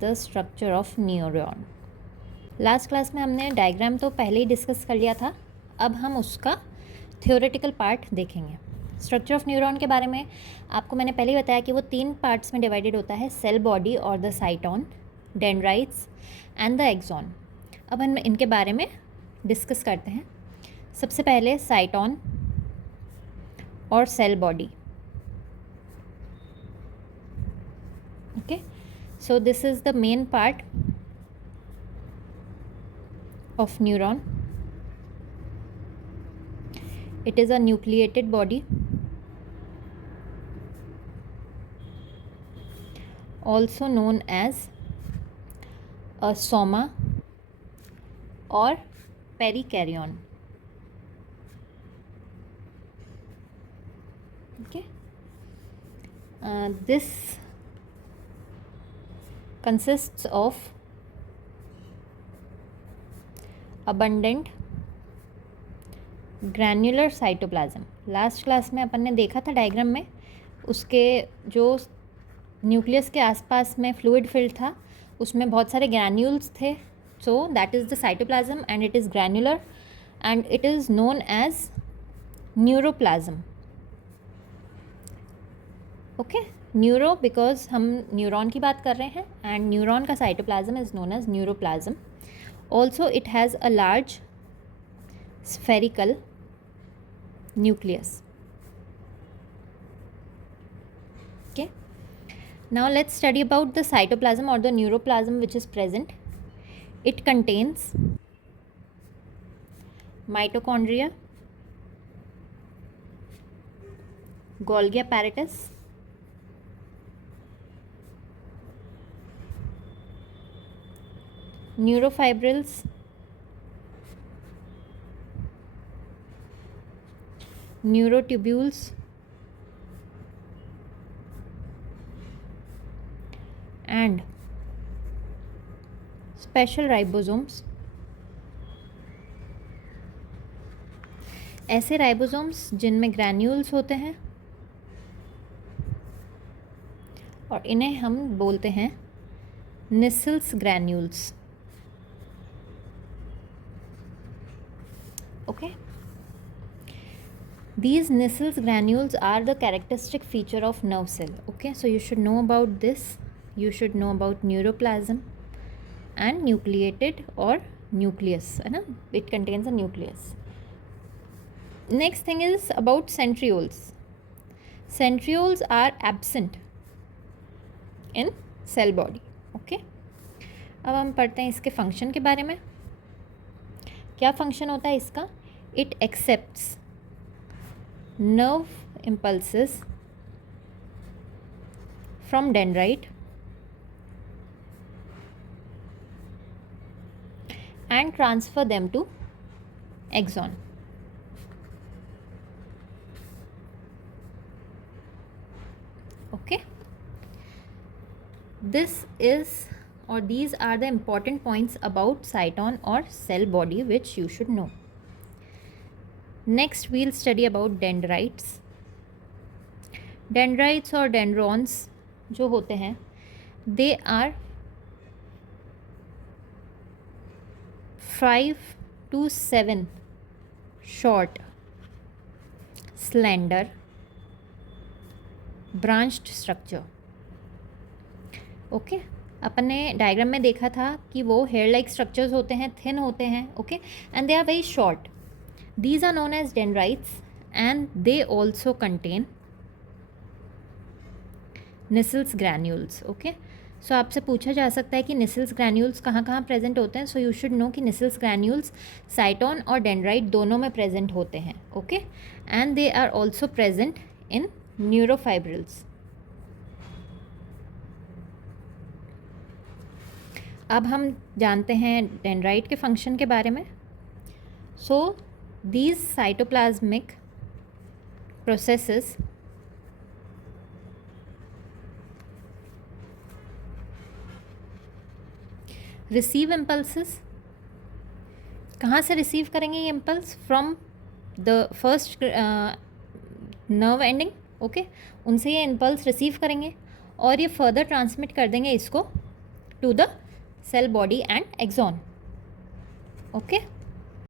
The structure of neuron. Last class में हमने diagram तो पहले ही डिस्कस कर लिया था, अब हम उसका थ्योरेटिकल पार्ट देखेंगे। स्ट्रक्चर ऑफ न्यूरॉन के बारे में आपको मैंने पहले ही बताया कि वो 3 पार्ट्स में डिवाइडेड होता है, सेल बॉडी और the cyton, dendrites and the axon. अब हम इनके बारे में डिस्कस करते हैं। सबसे पहले साइटोन और cell body. Okay, so this is the main part of neuron. It is a nucleated body, also known as a soma or perikaryon. Okay, this consists of abundant granular cytoplasm. Last class में अपन ने देखा था diagram में, उसके जो nucleus के आसपास में फ्लूइड फील्ड था उसमें बहुत सारे ग्रैन्यूल्स थे. So that is the cytoplasm and it is granular and it is known as neuroplasm. Okay, neuro because हम न्यूरॉन की बात कर रहे हैं एंड न्यूरॉन का cytoplasm is known as neuroplasm. Also it has a large spherical nucleus. Okay, now let's study about the cytoplasm or the neuroplasm which is present. It contains mitochondria, Golgi apparatus, neurofibrils, neurotubules and special ribosomes. ऐसे ribosomes जिनमें granules होते हैं और इन्हें हम बोलते हैं Nissl's granules. Okay, these Nissls granules are the characteristic feature of nerve cell. Okay, so you should know about this. You should know about neuroplasm and nucleated or nucleus, है ना, it contains a nucleus. Next thing is about centrioles. Centrioles are absent in cell body. Okay, अब हम पढ़ते हैं इसके function के बारे में. क्या फंक्शन होता है इसका? It accepts nerve impulses from dendrite and transfer them to axon. Okay, this is or these are the important points about cyton or cell body which you should know. Next we'll study about dendrites. Dendrites or dendrons जो होते हैं, they are 5 to 7 short, slender, branched structure. Okay, अपन ने diagram में देखा था कि वो हेयर लाइक स्ट्रक्चर्स होते हैं, थिन होते हैं. Okay, and they are very short. These are known as dendrites and they also contain Nissls granules. Okay, so आपसे पूछा जा सकता है कि Nissls granules कहाँ कहाँ प्रेजेंट होते हैं. So you should know कि Nissls granules साइटोन और डेंड्राइट दोनों में प्रेजेंट होते हैं. Okay, and they are also present in neurofibrils. अब हम जानते हैं डेंड्राइट के फंक्शन के बारे में. So these cytoplasmic processes receive impulses. कहाँ से रिसीव करेंगे ये impulse? From the first nerve ending. Okay, उनसे ये इम्पल्स रिसीव करेंगे और ये फर्दर ट्रांसमिट कर देंगे इसको to the cell body and axon. Okay.